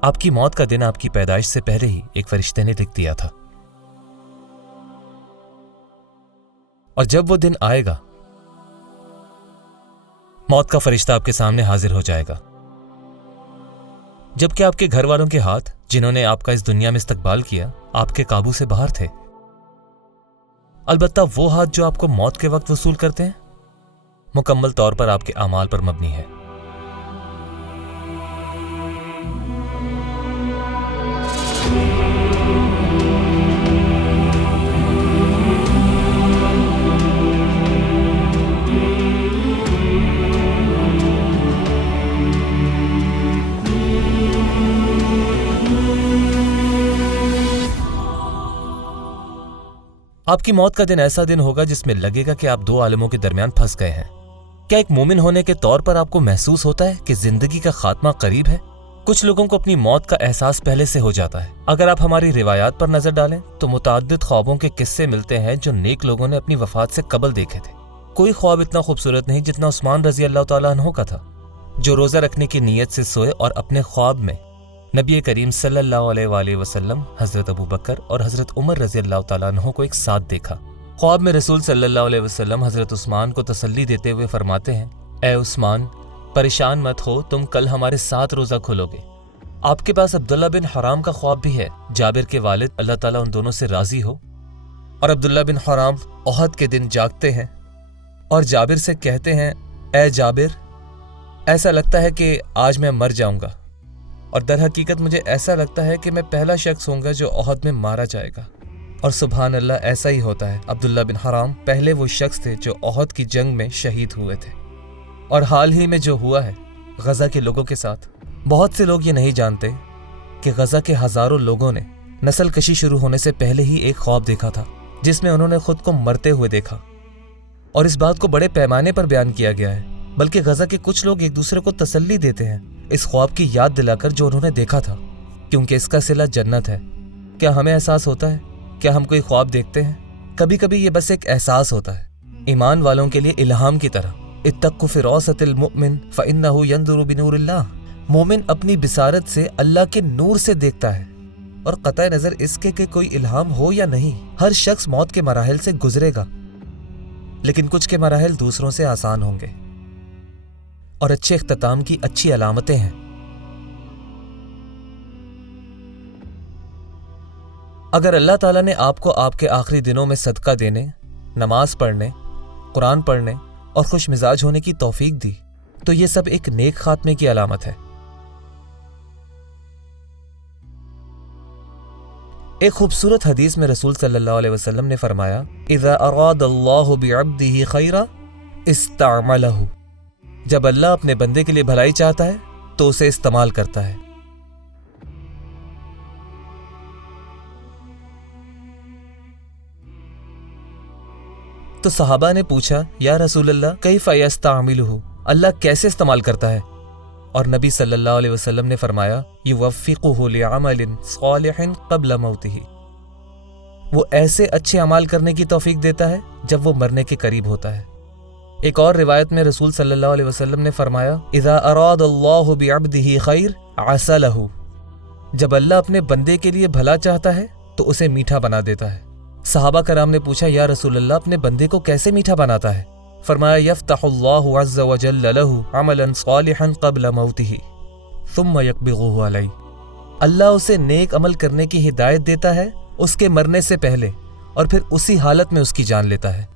आपकी मौत का दिन आपकी पैदाइश से पहले ही एक फरिश्ते ने लिख दिया था। और जब वो दिन आएगा, मौत का फरिश्ता आपके सामने हाजिर हो जाएगा, जबकि आपके घर वालों के हाथ, जिन्होंने आपका इस दुनिया में इस्तकबाल किया, आपके काबू से बाहर थे। अलबत्ता वो हाथ जो आपको मौत के वक्त वसूल करते हैं, मुकम्मल तौर पर आपके अमाल पर मबनी है। आपकी मौत का दिन ऐसा दिन होगा जिसमें लगेगा कि आप दो आलमों के दरमियान फंस गए हैं। क्या एक मोमिन होने के तौर पर आपको महसूस होता है कि जिंदगी का खात्मा करीब है? कुछ लोगों को अपनी मौत का एहसास पहले से हो जाता है। अगर आप हमारी रिवायात पर नजर डालें तो मुतअद्दिद ख्वाबों के किस्से मिलते हैं जो नेक लोगों ने अपनी वफात से कबल देखे थे। कोई ख्वाब इतना खूबसूरत नहीं जितना उस्मान रजी अल्लाह तआला अन्हु का था, जो रोजा रखने की नीयत से सोए और अपने ख्वाब में नबी करीम सल्लल्लाहु अलैहि वसल्लम, हजरत अबू बकर और हजरत उमर रजी अल्लाह तआला अन्हु को एक साथ देखा। ख्वाब में रसूल सल्लल्लाहु अलैहि वसल्लम हजरत उस्मान को तसल्ली देते हुए फरमाते हैं, ए उस्मान, परेशान मत हो, तुम कल हमारे साथ रोजा खोलोगे। आपके पास अब्दुल्ला बिन हराम का ख्वाब भी है। जाबिर के वालिद, अल्लाह ताला उन दोनों से राजी हो, और अब्दुल्ला बिन हराम ओहद के दिन जागते हैं और जाबिर से कहते हैं, ए जाबिर, ऐसा लगता है कि आज मैं मर जाऊंगा, और दर हकीकत मुझे ऐसा लगता है कि मैं पहला शख्स होऊंगा जो ओहद में मारा जाएगा। और सुभान अल्लाह, ऐसा ही होता है। अब्दुल्ला बिन हराम पहले वो शख्स थे जो ओहद की जंग में शहीद हुए थे। और हाल ही में जो हुआ है गजा के लोगों के साथ, बहुत से लोग ये नहीं जानते कि गजा के हजारों लोगों ने नस्ल कशी शुरू होने से पहले ही एक ख्वाब देखा था जिसमें उन्होंने खुद को मरते हुए देखा। और इस बात को बड़े पैमाने पर बयान किया गया है, बल्कि गजा के कुछ लोग एक दूसरे को तसल्ली देते हैं इस ख्वाब की याद दिलाकर जो उन्होंने देखा था, क्योंकि इसका सिला जन्नत है। क्या हमें एहसास होता है? क्या हम कोई ख्वाब देखते हैं? कभी कभी ये बस एक एहसास होता है, ईमान वालों के लिए इल्हाम की तरह। इत्तक़ु फ़िरौसतिल मुमिन फ़इन्नहु यंज़ुरु बिनूरिल्लाह। मोमिन अपनी बिसारत से अल्लाह के नूर से देखता है, और क़तई नज़र इसके कि कोई इल्हाम हो या नहीं, हर शख्स मौत के मराहिल से गुजरेगा, लेकिन कुछ के मराहिल दूसरों से आसान होंगे और अच्छे इख्तिताम की अच्छी अलामतें हैं। अगर अल्लाह ताला ने आपको आपके आखिरी दिनों में सदका देने, नमाज पढ़ने, कुरान पढ़ने और खुश मिजाज होने की तौफीक दी, तो ये सब एक नेक खात्मे की अलामत है। एक खूबसूरत हदीस में रसूल सल्लल्लाहु अलैहि वसल्लम ने फरमाया, इज़ा अरादल्लाहु बिअब्दिही खैरा इस्तअमलहु। जब अल्लाह अपने बंदे के लिए भलाई चाहता है तो उसे इस्तेमाल करता है। तो सहाबा ने पूछा, या रसूल अल्लाह, कैफ़ यस्तअमिलुहु, अल्लाह कैसे इस्तेमाल करता है? और नबी सल्लल्लाहु अलैहि वसल्लम ने फरमाया, युवफ़्फ़िक़ुहु लिअमलिन सालिहिन क़ब्ल मौतिही। वो ऐसे अच्छे अमाल करने की तौफीक देता है जब वो मरने के करीब होता है। एक और रिवायत में रसूल सल्लल्लाहु अलैहि वसल्लम ने फरमाया, इज़ा अरादल्लाहु बिअब्दिही खैर असलहु। जब अल्लाह अपने बंदे के लिए भला चाहता है तो उसे मीठा बना देता है। सहाबा कराम ने पूछा, या रसूल अल्लाह, अपने बंदे को कैसे मीठा बनाता है? फरमाया, यफ्तहुल्लाहु अज़्ज़ व जल्ल लहु अमलन सालिहन क़ब्ल मौतिही सुम्मा यक़बिज़ुहु अलैहि। अल्लाह उसे नेक अमल करने की हिदायत देता है उसके मरने से पहले, और फिर उसी हालत में उसकी जान लेता है।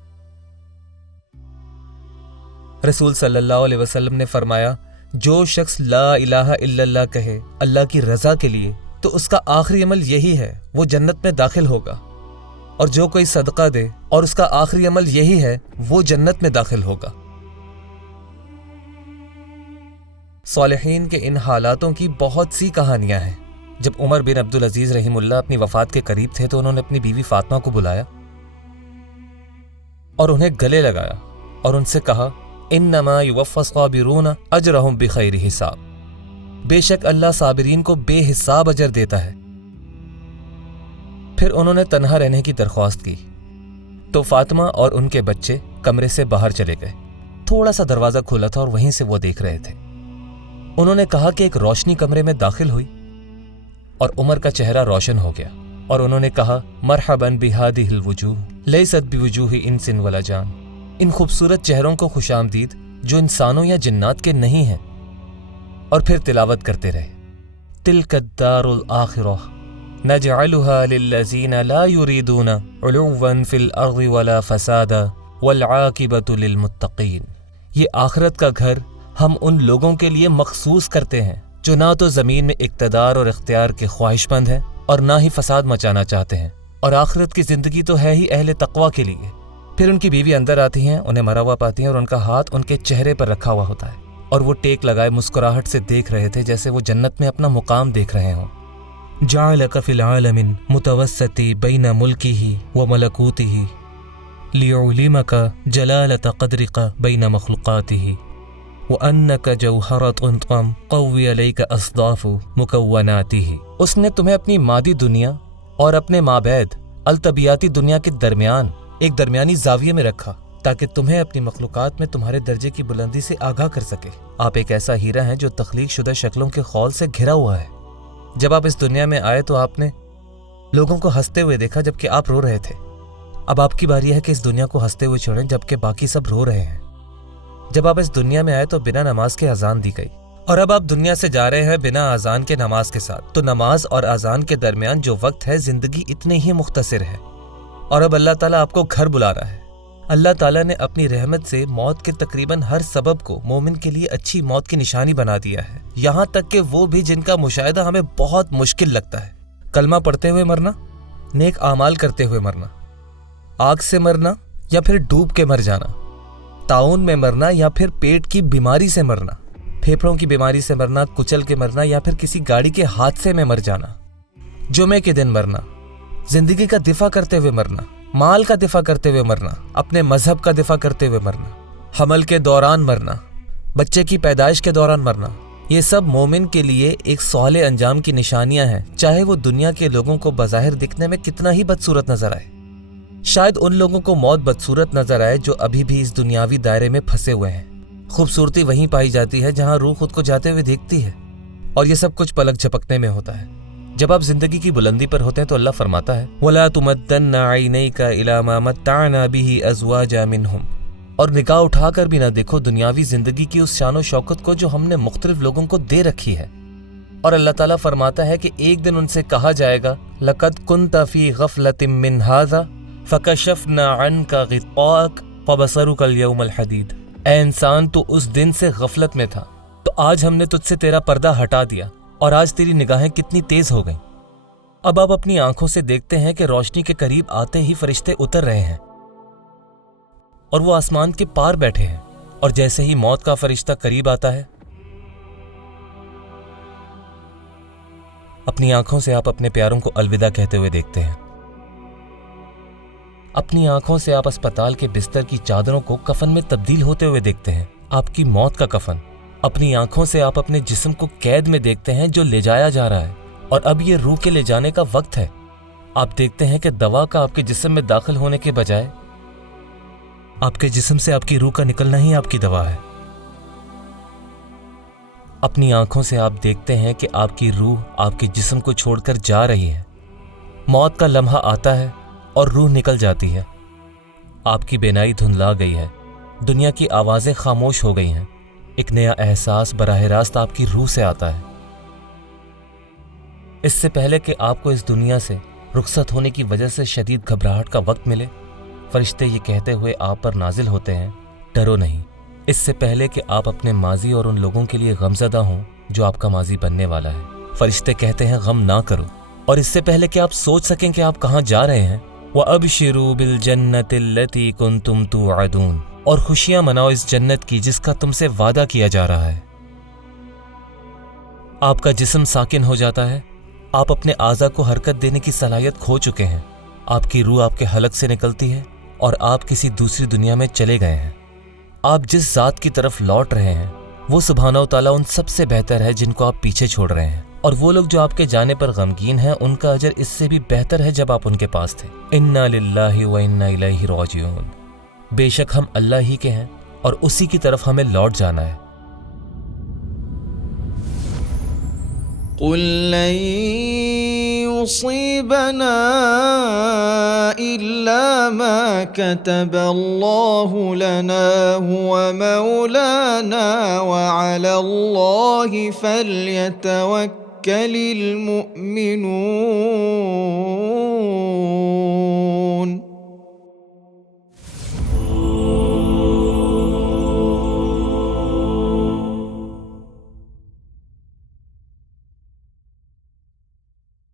रसूल सल्लल्लाहु अलैहि वसल्लम ने फरमाया, जो शख्स ला इलाहा इल्लल्लाह कहे अल्लाह की रज़ा के लिए, तो उसका आखिरी अमल यही है, वो जन्नत में दाखिल होगा। और जो कोई सदका दे और उसका आखिरी अमल यही है, वो जन्नत में दाखिल होगा। सालिहीन के इन हालातों की बहुत सी कहानियां हैं। जब उमर बिन अब्दुल अजीज रहीमुल्लाह अपनी वफात के करीब थे तो उन्होंने अपनी बीवी फातिमा को बुलाया और उन्हें गले लगाया और उनसे कहा, इन्नमा युवफ़्फ़स साबिरून अजरहुम बिखैरि हिसाब। बेशक अल्लाह साबिरीन को बेहिसाब अजर देता है। फिर उन्होंने तन्हा रहने की दरख्वास्त की तो फातिमा और उनके बच्चे कमरे से बाहर चले गए। थोड़ा सा दरवाजा खुला था और वहीं से वो देख रहे थे। उन्होंने कहा कि एक रोशनी कमरे में दाखिल हुई और उमर का चेहरा रोशन हो गया और उन्होंने कहा, मरहबन बिहादिहिल वजूह लैसत बिवजूहि इंसिन वला जान। इन खूबसूरत चेहरों को खुशामदीद जो इंसानों या जिन्नात के नहीं हैं। और फिर तिलावत करते रहे, तिलकद्दारुल आखिरह नजअलुहा लिल्लज़ीना ला युरीदूना उलुव्वन फिल अर्ज़ि वला फसादा वल आकिबतु लिलमुत्तक़ीन। ये आखिरत का घर हम उन लोगों के लिए मखसूस करते हैं जो ना तो ज़मीन में इक़्तिदार और इख्तियार के ख्वाहिशमंद हैं और ना ही फसाद मचाना चाहते हैं। और आखिरत की ज़िंदगी तो है ही अहले तक़वा के लिए। फिर उनकी बीवी अंदर आती हैं, उन्हें मरा हुआ पाती हैं और उनका हाथ उनके चेहरे पर रखा हुआ होता है और वो टेक लगाए मुस्कुराहट से देख रहे थे जैसे वो जन्नत में अपना मुकाम देख रहे हों। जाअलक फिल आलमिन मुतवस्सति बैन मुल्किही व मलकूतिही लियुलिमक जलालत क़द्रिक बैन मख़लूक़ातिही व अन्नक जौहरतुन क़व्वी अलैका अस्दाफ़ु मुकव्वनातिही। उसने तुम्हें अपनी मादी दुनिया और अपने माबैद अलतबियाती दुनिया के दरमियान एक दरमियानी जाविये में रखा ताकि तुम्हें अपनी मखलूक़ात में तुम्हारे दर्जे की बुलंदी से आगाह कर सके। आप एक ऐसा हीरा हैं जो तख्लीक शुदा शक्लों के खौल से घिरा हुआ है। जब आप इस दुनिया में आए तो आपने लोगों को हंसते हुए देखा जबकि आप रो रहे थे। अब आपकी बारी है कि इस दुनिया को हंसते हुए छोड़ें जबकि बाकी सब रो रहे हैं। जब आप इस दुनिया में आए तो बिना नमाज के अजान दी गई और अब आप दुनिया से जा रहे हैं बिना अजान के नमाज के साथ। तो नमाज और अजान के दरमियान जो वक्त है जिंदगी इतनी ही मुख्तसर है और अब अल्लाह ताला आपको घर बुला रहा है। अल्लाह ताला ने अपनी रहमत से मौत के तकरीबन हर सबब को मोमिन के लिए अच्छी मौत की निशानी बना दिया है, यहाँ तक कि वो भी जिनका मुशाहिदा हमें बहुत मुश्किल लगता है। कलमा पढ़ते हुए मरना, नेक आमाल करते हुए मरना, आग से मरना या फिर डूब के मर जाना, ताउन में मरना या फिर पेट की बीमारी से मरना, फेफड़ों की बीमारी से मरना, कुचल के मरना या फिर किसी गाड़ी के हादसे में मर जाना, जुमे के दिन मरना, जिंदगी का दिफा करते हुए मरना, माल का दिफा करते हुए मरना, अपने मजहब का दिफा करते हुए मरना, हमल के दौरान मरना, बच्चे की पैदाइश के दौरान मरना, ये सब मोमिन के लिए एक सौले अंजाम की निशानियां हैं, चाहे वो दुनिया के लोगों को बज़ाहिर दिखने में कितना ही बदसूरत नजर आए। शायद उन लोगों को मौत बदसूरत नजर आए जो अभी भी इस दुनियावी दायरे में फंसे हुए हैं। खूबसूरती वहीं पाई जाती है जहां रूह खुद को जाते हुए देखती है और ये सब कुछ पलक झपकने में होता है। जब आप जिंदगी की बुलंदी पर होते हैं तो अल्लाह फरमाता है, वला तुमद्दन्ना ऐनैका इला मा मत्ताअना बिही अज़वाजा मिनहुम, और निगाह उठाकर भी ना देखो दुनियावी जिंदगी की उस शान और शौकत को जो हमने मुख्तलिफ लोगों को दे रखी है। और अल्लाह ताला फरमाता है कि एक दिन उनसे कहा जाएगा, लक़द कुन्ता फ़ी गफ़लतिम मिन हाज़ा फ़कशफ़ना अन्का ग़िताअक फ़बसरुकल यौमल हदीद। ऐ इंसान, तू उस दिन से गफलत में था तो आज हमने तुझसे तेरा पर्दा हटा दिया और आज तेरी निगाहें कितनी तेज हो गईं। अब आप अपनी आंखों से देखते हैं कि रोशनी के करीब आते ही फरिश्ते उतर रहे हैं और वो आसमान के पार बैठे हैं, और जैसे ही मौत का फरिश्ता करीब आता है, अपनी आंखों से आप अपने प्यारों को अलविदा कहते हुए देखते हैं। अपनी आंखों से आप अस्पताल के बिस्तर की चादरों को कफन में तब्दील होते हुए देखते हैं, आपकी मौत का कफन। अपनी आंखों से आप अपने जिस्म को कैद में देखते हैं जो ले जाया जा रहा है और अब ये रूह के ले जाने का वक्त है। आप देखते हैं कि दवा का आपके जिस्म में दाखिल होने के बजाय आपके जिस्म से आपकी रूह का निकलना ही आपकी दवा है। अपनी आंखों से आप देखते हैं कि आपकी रूह आपके जिस्म को छोड़कर जा रही है। मौत का लम्हा आता है और रूह निकल जाती है। आपकी बेनाई धुंधला गई है, दुनिया की आवाजें खामोश हो गई हैं। एक नया एहसास बराह रास्त आपकी रूह से आता है। इससे पहले कि आपको इस दुनिया से रुखसत होने की वजह से शदीद घबराहट का वक्त मिले, फरिश्ते ये कहते हुए आप पर नाजिल होते हैं, डरो नहीं। इससे पहले कि आप अपने माजी और उन लोगों के लिए गमज़दा हों जो आपका माजी बनने वाला है, फरिश्ते कहते हैं गम ना करो। और इससे पहले कि आप सोच सकें कि आप कहाँ जा रहे हैं, व अबशिरू बिल जन्नतिल्लती कुंतुम तुअदून, और खुशियां मनाओ इस जन्नत की जिसका तुमसे वादा किया जा रहा है। आपका जिस्म साकिन हो जाता है, आप अपने आज़ा को हरकत देने की सलाहियत खो चुके हैं। आपकी रूह आपके हलक से निकलती है और आप किसी दूसरी दुनिया में चले गए हैं। आप जिस ज़ात की तरफ लौट रहे हैं वो सुब्हानहू तआला उन सबसे बेहतर है जिनको आप पीछे छोड़ रहे हैं, और वो लोग जो आपके जाने पर गमगीन हैं उनका अजर इससे भी बेहतर है जब आप उनके पास थे। इन्ना लिल्लाहि व इन्ना इलैहि राजिऊन। बेशक हम अल्लाह ही के हैं और उसी की तरफ हमें लौट जाना है। قل لن يصيبنا إلا ما كتب الله لنا هو مولانا وعلى الله فليتوكل المؤمنون